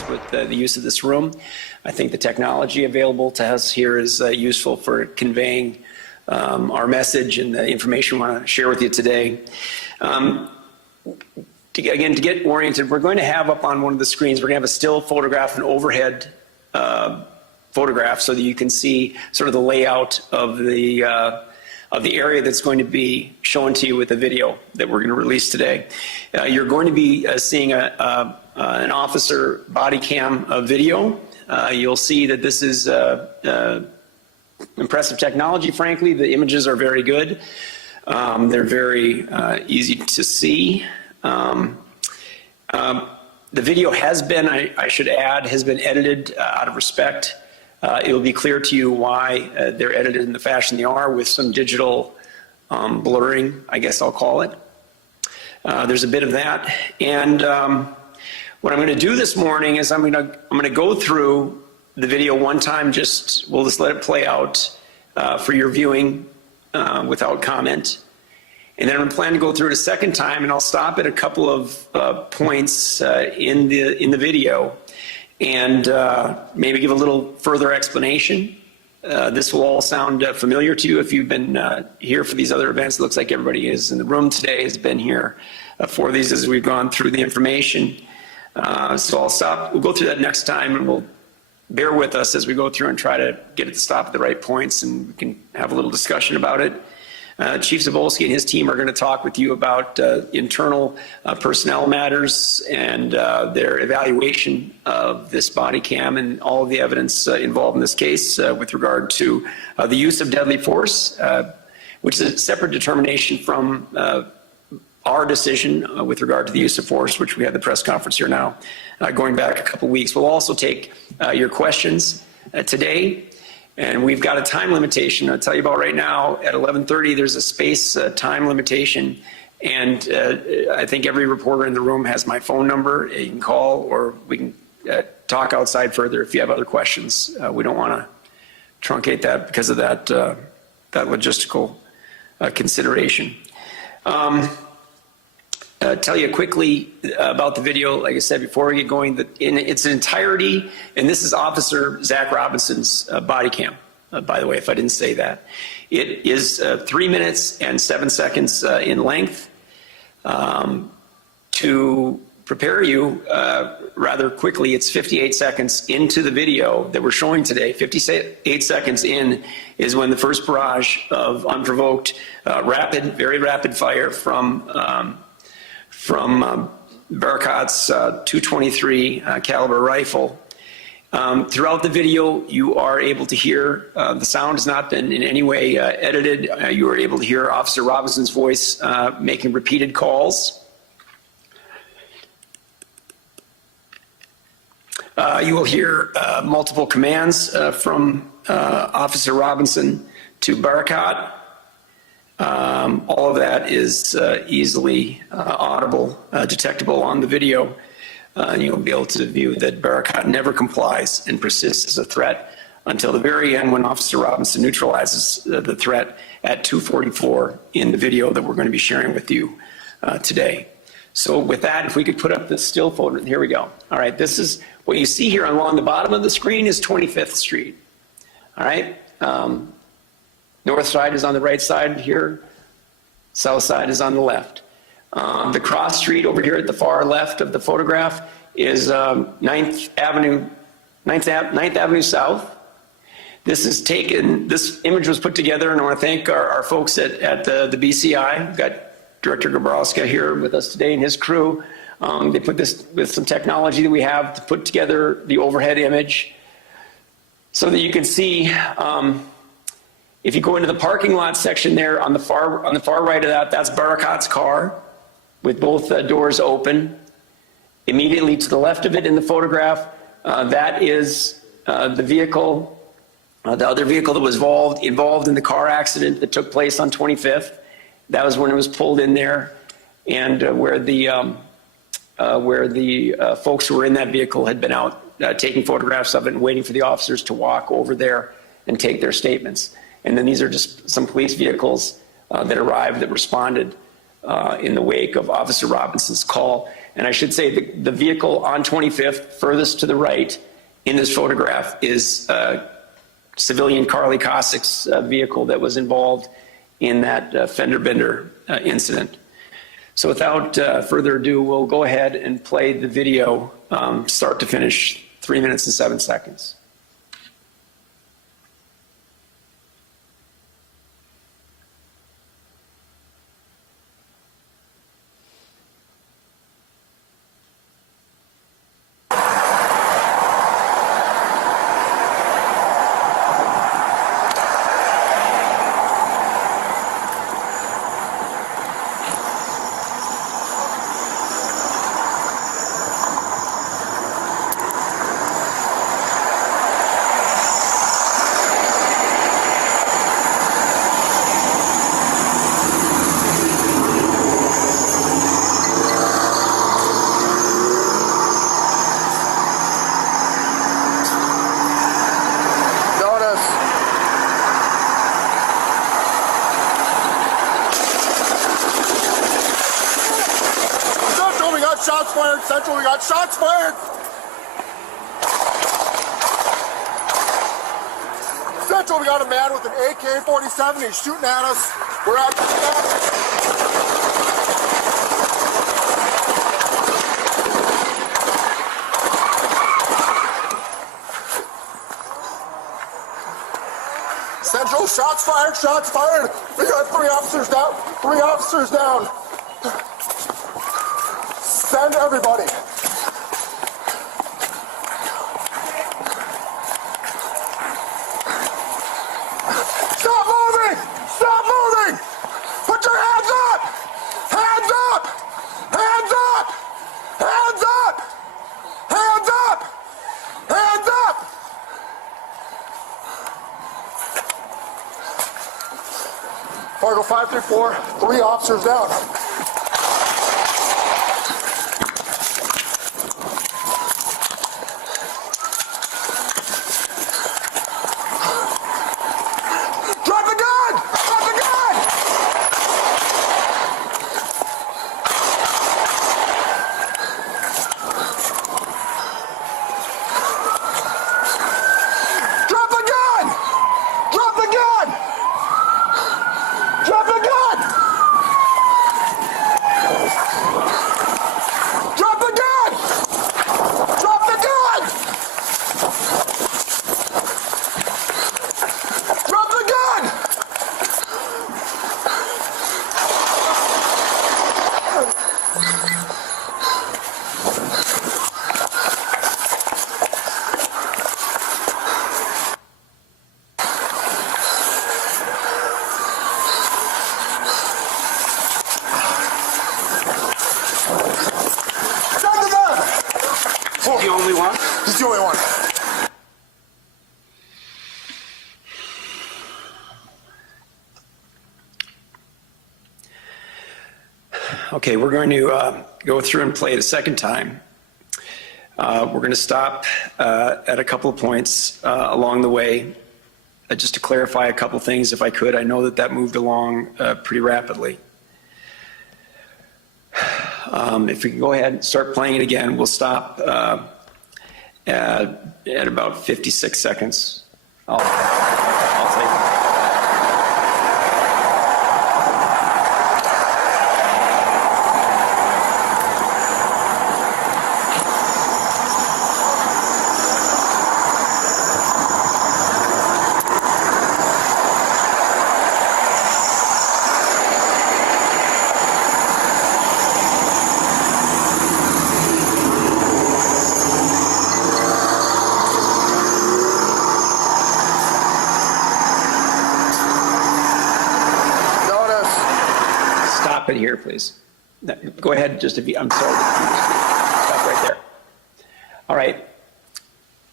us with the use of this room. I think the technology available to us here is useful for conveying our message and the information we want to share with you today. Again, to get oriented, we're going to have up on one of the screens, we're going to have a still photograph and overhead photograph so that you can see sort of the layout of the area that's going to be shown to you with the video that we're going to release today. You're going to be seeing an officer body cam video. You'll see that this is impressive technology, frankly. The images are very good. They're very easy to see. The video has been, I should add, has been edited out of respect. It will be clear to you why they're edited in the fashion they are, with some digital blurring, I guess I'll call it. There's a bit of that. And what I'm going to do this morning is I'm going to go through the video one time, we'll just let it play out for your viewing without comment. And then I'm planning to go through it a second time, and I'll stop at a couple of points in the video and maybe give a little further explanation. This will all sound familiar to you if you've been here for these other events. It looks like everybody is in the room today has been here for these as we've gone through the information. So I'll stop. We'll go through that next time, and we'll bear with us as we go through and try to get it to stop at the right points, and we can have a little discussion about it. Chief Zabolski and his team are going to talk with you about internal personnel matters and their evaluation of this body cam and all of the evidence involved in this case with regard to the use of deadly force, which is a separate determination from our decision with regard to the use of force, which we had the press conference here now, going back a couple weeks. We'll also take your questions today. And we've got a time limitation I'll tell you about right now. At 11:30, there's a space time limitation. And I think every reporter in the room has my phone number. You can call, or we can talk outside further if you have other questions. We don't want to truncate that because of that, that logistical consideration. Tell you quickly about the video, like I said before we get going, in its entirety, and this is Officer Zach Robinson's body cam, by the way, if I didn't say that. It is 3 minutes and 7 seconds in length. To prepare you rather quickly, it's 58 seconds into the video that we're showing today. 58 seconds in is when the first barrage of unprovoked, very rapid fire from Barakat's 223 caliber rifle. Throughout the video, you are able to hear, the sound has not been in any way edited. You are able to hear Officer Robinson's voice making repeated calls. You will hear multiple commands from Officer Robinson to Barakat. All of that is easily audible, detectable on the video. And you'll be able to view that Barakat never complies and persists as a threat until the very end, when Officer Robinson neutralizes the threat at 2:44 in the video that we're going to be sharing with you today. So with that, if we could put up the still photo, here we go. All right, this is what you see here along the bottom of the screen is 25th Street. All right. North side is on the right side here. South side is on the left. The cross street over here at the far left of the photograph is 9th Avenue South. This image was put together, and I want to thank our folks at the BCI. We've got Director Gabrowska here with us today and his crew. They put this with some technology that we have to put together the overhead image so that you can see. If you go into the parking lot section there on the far right of that, that's Barakat's car with both doors open. Immediately to the left of it in the photograph, that is the vehicle, the other vehicle that was involved in the car accident that took place on 25th. That was when it was pulled in there, and where the folks who were in that vehicle had been out taking photographs of it and waiting for the officers to walk over there and take their statements. And then these are just some police vehicles that arrived that responded in the wake of Officer Robinson's call. And I should say the vehicle on 25th, furthest to the right in this photograph, is civilian Carly Cossack's vehicle that was involved in that fender bender incident. So without further ado, we'll go ahead and play the video start to finish, 3 minutes and 7 seconds. Shots fired, Central, we got shots fired! Central, we got a man with an AK-47, he's shooting at us. We're at the Central, shots fired, shots fired! We got 3 officers down, 3 officers down! Send everybody. Stop moving! Stop moving! Put your hands up! Hands up! Hands up! Hands up! Hands up! Hands up! Fargo 534, 3 officers down. The only one? He's the only one. Okay, we're going to go through and play it a second time. We're going to stop at a couple of points along the way, just to clarify a couple things if I could. I know that moved along pretty rapidly. If we can go ahead and start playing it again, we'll stop at about 56 seconds. I'll take it. It here, please. Go ahead, just if you, I'm sorry. Stop right there. All right.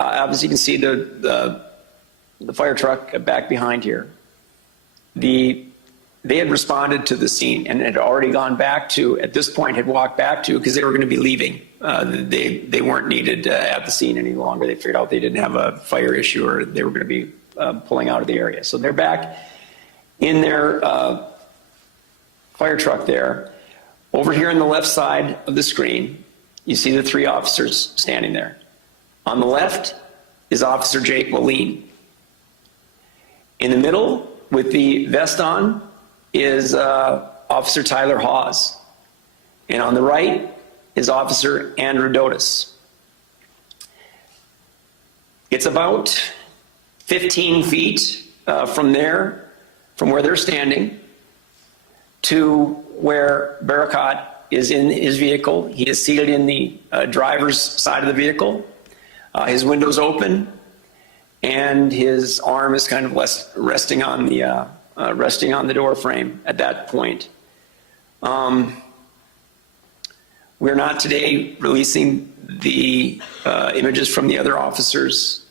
Obviously, you can see the fire truck back behind here. They had responded to the scene and had already gone back to, at this point, had walked back to, because they were going to be leaving. They weren't needed at the scene any longer. They figured out they didn't have a fire issue or they were going to be pulling out of the area. So they're back in their fire truck there, Over here on the left side of the screen, you see the three officers standing there. On the left is Officer Jake Walleen. In the middle, with the vest on, is Officer Tyler Hawes. And on the right is Officer Andrew Dotis. It's about 15 feet from where they're standing, to where Barakat is in his vehicle. He is seated in the driver's side of the vehicle. His window's open, and his arm is kind of resting on the door frame at that point. We're not today releasing the images from the other officers'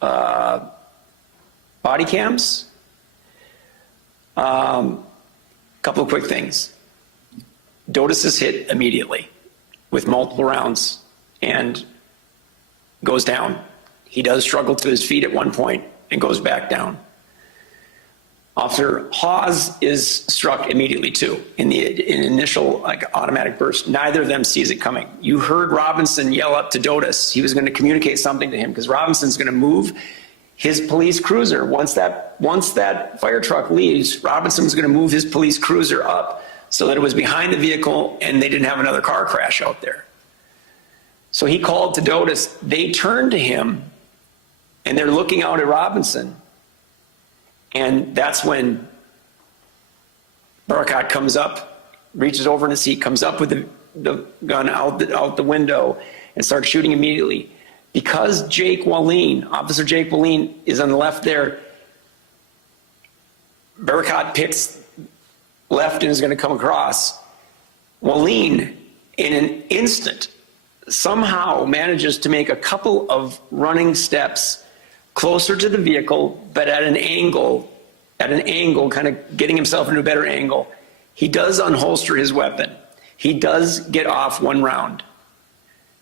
body cams. Couple of quick things. Dotis is hit immediately with multiple rounds and goes down. He does struggle to his feet at one point and goes back down. Officer Hawes is struck immediately too in initial automatic burst. Neither of them sees it coming. You heard Robinson yell up to Dotis. He was going to communicate something to him because Robinson's going to move his police cruiser. Once that fire truck leaves, Robinson's going to move his police cruiser up so that it was behind the vehicle and they didn't have another car crash out there. So he called to Dotis. They turn to him and they're looking out at Robinson. And that's when Barakat comes up, reaches over in his seat, comes up with the gun out the window and starts shooting immediately. Because Officer Jake Walleen is on the left there, Barakat picks left and is going to come across. Walleen, in an instant, somehow manages to make a couple of running steps closer to the vehicle, but at an angle, kind of getting himself into a better angle. He does unholster his weapon. He does get off one round.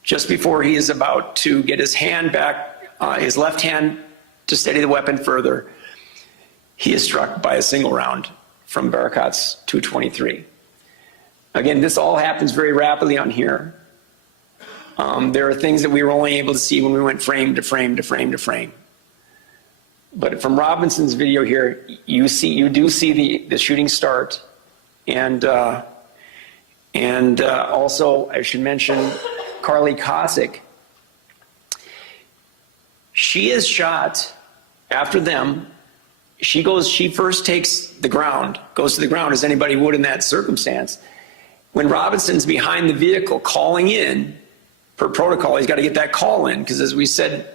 Just before he is about to get his hand back, his left hand to steady the weapon further, he is struck by a single round from Barakat's .223. Again, this all happens very rapidly on here. There are things that we were only able to see when we went frame to frame to frame to frame. But from Robinson's video here, you do see the shooting start, and also I should mention Carly Kosick. She is shot after them. She first takes the ground, goes to the ground as anybody would in that circumstance. When Robinson's behind the vehicle calling in, per protocol, he's got to get that call in, because as we said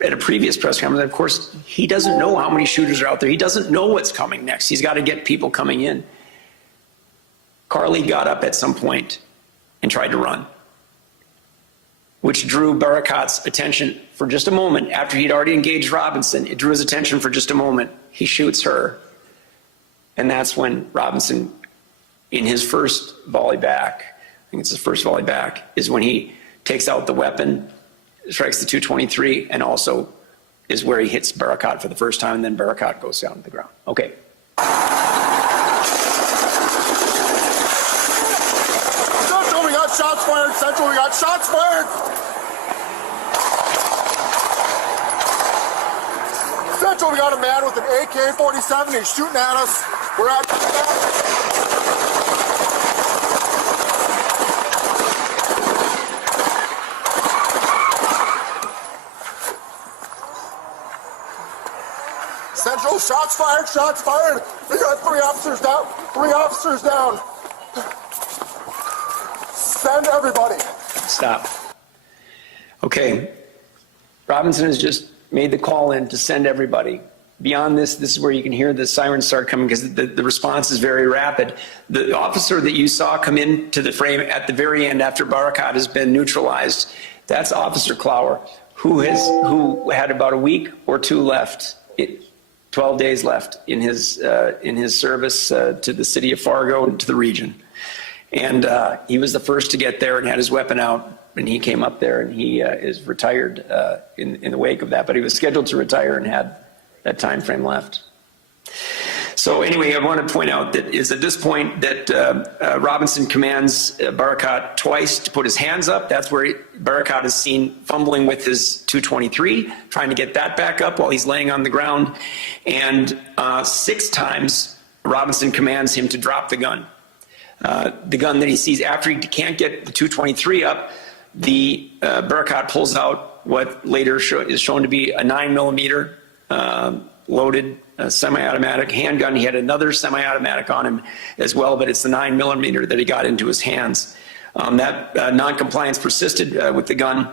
at a previous press conference, of course, he doesn't know how many shooters are out there. He doesn't know what's coming next. He's got to get people coming in. Carly got up at some point and tried to run, which drew Barakat's attention for just a moment. After he'd already engaged Robinson, it drew his attention for just a moment. He shoots her. And that's when Robinson, in his first volley back, I think it's his first volley back, is when he takes out the weapon, strikes the .223, and also is where he hits Barakat for the first time, and then Barakat goes down to the ground. Okay. Central, we got shots fired. Central, we got shots fired. Central, we got a man with an AK-47. He's shooting at us. We're at Central, shots fired, shots fired. We got 3 officers down. 3 officers down. Send everybody. Stop. Okay. Robinson has just made the call in to send everybody. Beyond this, this is where you can hear the sirens start coming, because the response is very rapid. The officer that you saw come into the frame at the very end after Barakat has been neutralized, that's Officer Clower, who had about a week or 2 left, 12 days left in his service to the city of Fargo and to the region. And he was the first to get there and had his weapon out. And he came up there, and he is retired in the wake of that. But he was scheduled to retire and had that time frame left. So anyway, I want to point out that it's at this point that Robinson commands Barakat twice to put his hands up. That's where Barakat is seen fumbling with his .223, trying to get that back up while he's laying on the ground. And 6 times, Robinson commands him to drop the gun. The gun that he sees after he can't get the .223 up, the Barakat pulls out what later is shown to be a 9mm loaded semi-automatic handgun. He had another semi-automatic on him as well, but it's the 9mm that he got into his hands. That non-compliance persisted with the gun,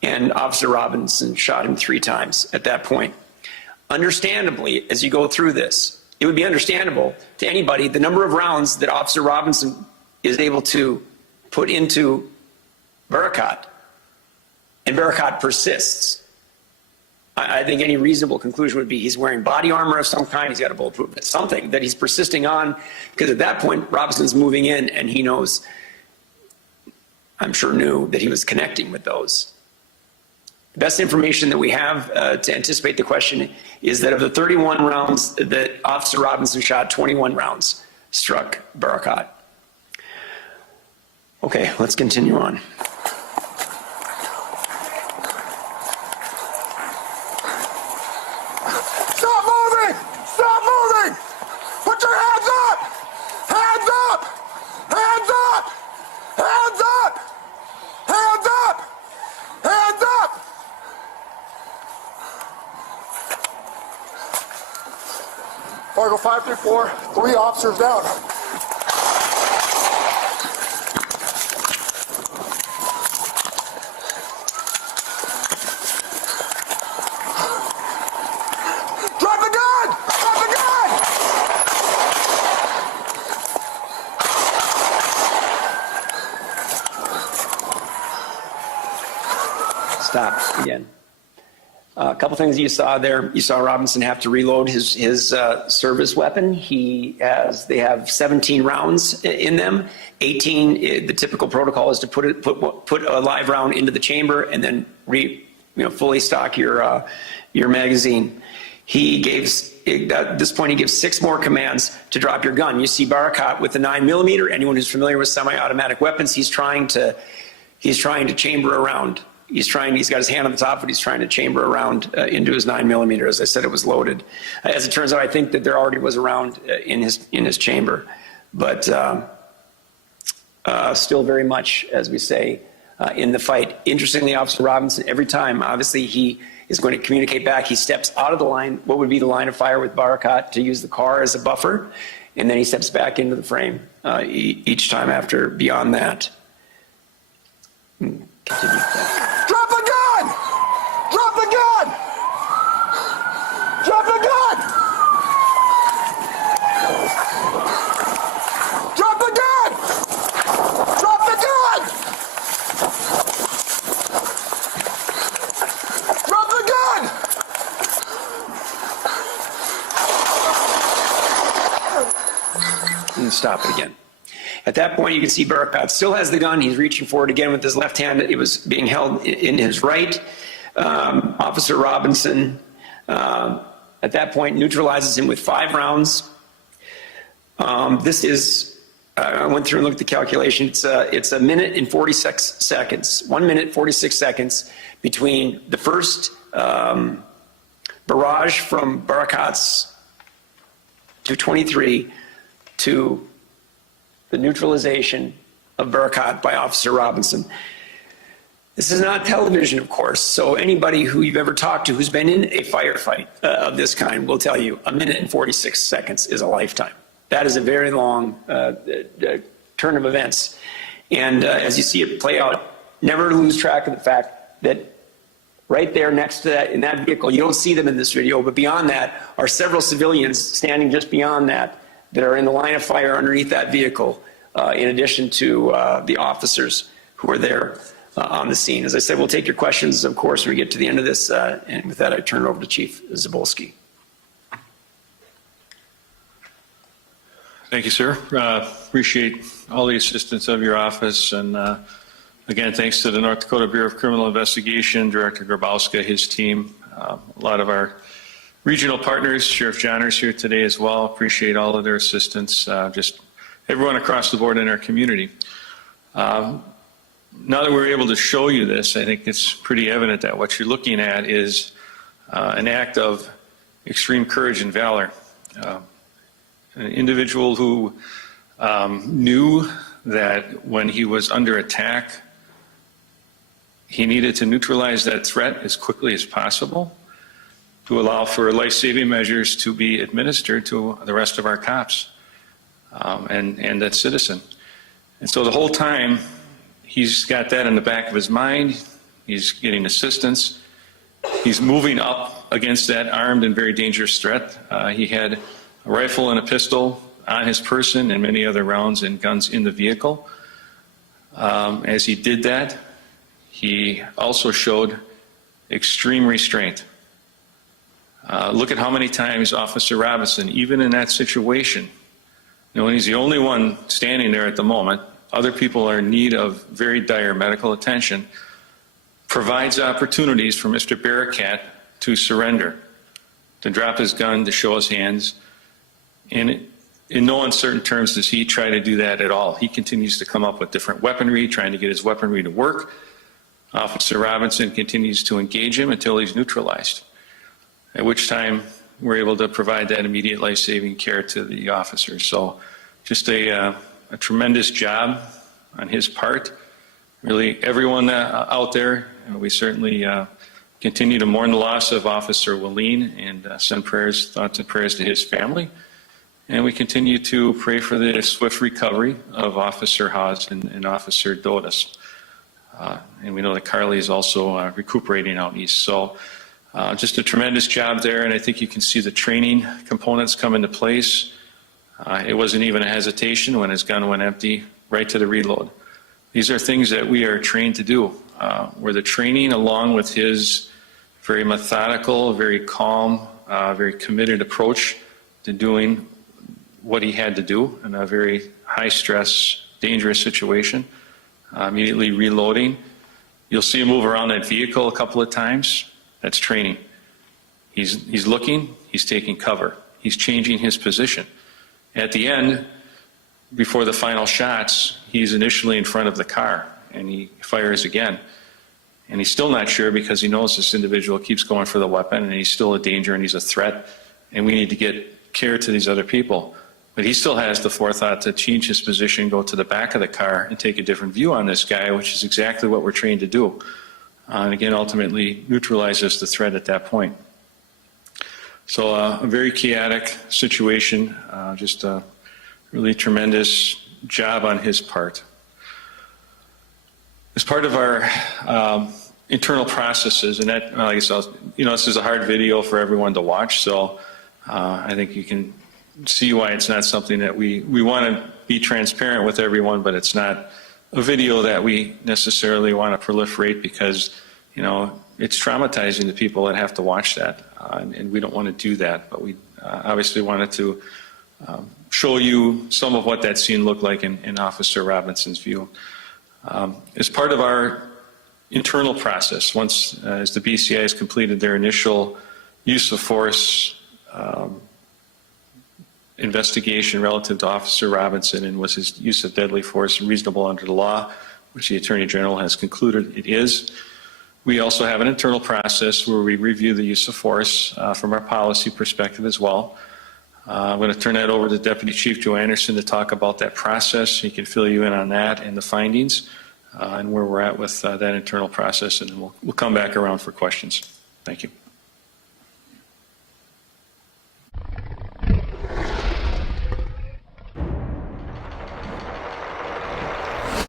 and Officer Robinson shot him 3 times at that point. Understandably, as you go through this, it would be understandable to anybody the number of rounds that Officer Robinson is able to put into Barakat, and Barakat persists. I think any reasonable conclusion would be he's wearing body armor of some kind, he's got a bulletproof vest, something that he's persisting on, because at that point, Robinson's moving in and he knows, I'm sure knew, that he was connecting with those. The best information that we have to anticipate the question is that of the 31 rounds that Officer Robinson shot, 21 rounds struck Barakat. Okay, let's continue on. Stop moving! Stop moving! Put your hands up! Hands up! Hands up! Hands up! Hands up! Hands up! Fargo 534, 3 officers down. Drop the gun! Drop the gun! Stop again. A couple things you saw there. You saw Robinson have to reload his service weapon. They have 17 rounds in them. 18. The typical protocol is to put a live round into the chamber and then fully stock your magazine. At this point, he gives 6 more commands to drop your gun. You see Barakat with the 9mm. Anyone who's familiar with semi-automatic weapons, he's trying to chamber around. He's got his hand on the top, but he's trying to chamber around into his 9mm. As I said, it was loaded. As it turns out, I think that there already was a round in his chamber, but still very much, as we say, in the fight. Interestingly, Officer Robinson, every time, obviously, he is going to communicate back. He steps out of the line, what would be the line of fire with Barakat, to use the car as a buffer, and then he steps back into the frame each time after beyond that. Continue. Drop the gun! Drop the gun! Drop the gun! Drop the gun! Drop the gun! Drop the gun! And stop it again. At that point, you can see Barakat still has the gun. He's reaching for it again with his left hand. It was being held in his right. Officer Robinson, at that point, neutralizes him with 5 rounds. This is, I went through and looked at the calculation. It's a minute and 46 seconds, 1 minute, 46 seconds between the first barrage from Barakat's .223 to the neutralization of Barakat by Officer Robinson. This is not television, of course, so anybody who you've ever talked to who's been in a firefight of this kind will tell you 1 minute and 46 seconds is a lifetime. That is a very long turn of events. And as you see it play out, never lose track of the fact that right there next to that, in that vehicle, you don't see them in this video, but beyond that are several civilians standing just beyond that are in the line of fire underneath that vehicle, in addition to the officers who are there on the scene. As I said, we'll take your questions, of course, when we get to the end of this. And with that, I turn it over to Chief Zabolski. Thank you, sir. Appreciate all the assistance of your office. And again, thanks to the North Dakota Bureau of Criminal Investigation, Director Grabowska, his team. A lot of our regional partners, Sheriff Johnner's here today as well. Appreciate all of their assistance, just everyone across the board in our community. Now that we're able to show you this, I think it's pretty evident that what you're looking at is an act of extreme courage and valor. An individual who knew that when he was under attack, he needed to neutralize that threat as quickly as possible to allow for life-saving measures to be administered to the rest of our cops and that citizen. And so the whole time, he's got that in the back of his mind. He's getting assistance. He's moving up against that armed and very dangerous threat. He had a rifle and a pistol on his person and many other rounds and guns in the vehicle. As he did that, he also showed extreme restraint. Look at how many times Officer Robinson, even in that situation, knowing he's the only one standing there at the moment, other people are in need of very dire medical attention, provides opportunities for Mr. Bearcat to surrender, to drop his gun, to show his hands. And in no uncertain terms does he try to do that at all. He continues to come up with different weaponry, trying to get his weaponry to work. Officer Robinson continues to engage him until he's neutralized, at which time we're able to provide that immediate life-saving care to the officer. So just a tremendous job on his part. Really, everyone out there, we certainly continue to mourn the loss of Officer Willeen and send thoughts and prayers to his family. And we continue to pray for the swift recovery of Officer Haas and Officer Dodas. And we know that Carly is also recuperating out east. So just a tremendous job there, and I think you can see the training components come into place. It wasn't even a hesitation when his gun went empty, right to the reload. These are things that we are trained to do, where the training, along with his very methodical, very calm, very committed approach to doing what he had to do in a very high-stress, dangerous situation, immediately reloading. You'll see him move around that vehicle a couple of times. That's training. He's looking, he's taking cover, he's changing his position. At the end, before the final shots, he's initially in front of the car and he fires again. And he's still not sure because he knows this individual keeps going for the weapon and he's still a danger and he's a threat and we need to get care to these other people. But he still has the forethought to change his position, go to the back of the car and take a different view on this guy, which is exactly what we're trained to do. And again, ultimately neutralizes the threat at that point. So a very chaotic situation, just a really tremendous job on his part. As part of our internal processes, and that, I guess, this is a hard video for everyone to watch, so I think you can see why it's not something that we want to be transparent with everyone, but it's not a video that we necessarily want to proliferate because, it's traumatizing to people that have to watch that, and we don't want to do that, but we obviously wanted to show you some of what that scene looked like in Officer Robinson's view. As part of our internal process, once as the BCI has completed their initial use of force investigation relative to Officer Robinson and was his use of deadly force reasonable under the law, which the Attorney General has concluded it is. We also have an internal process where we review the use of force from our policy perspective as well. I'm going to turn that over to Deputy Chief Joe Anderson to talk about that process. He can fill you in on that and the findings and where we're at with that internal process, and then we'll come back around for questions. Thank you.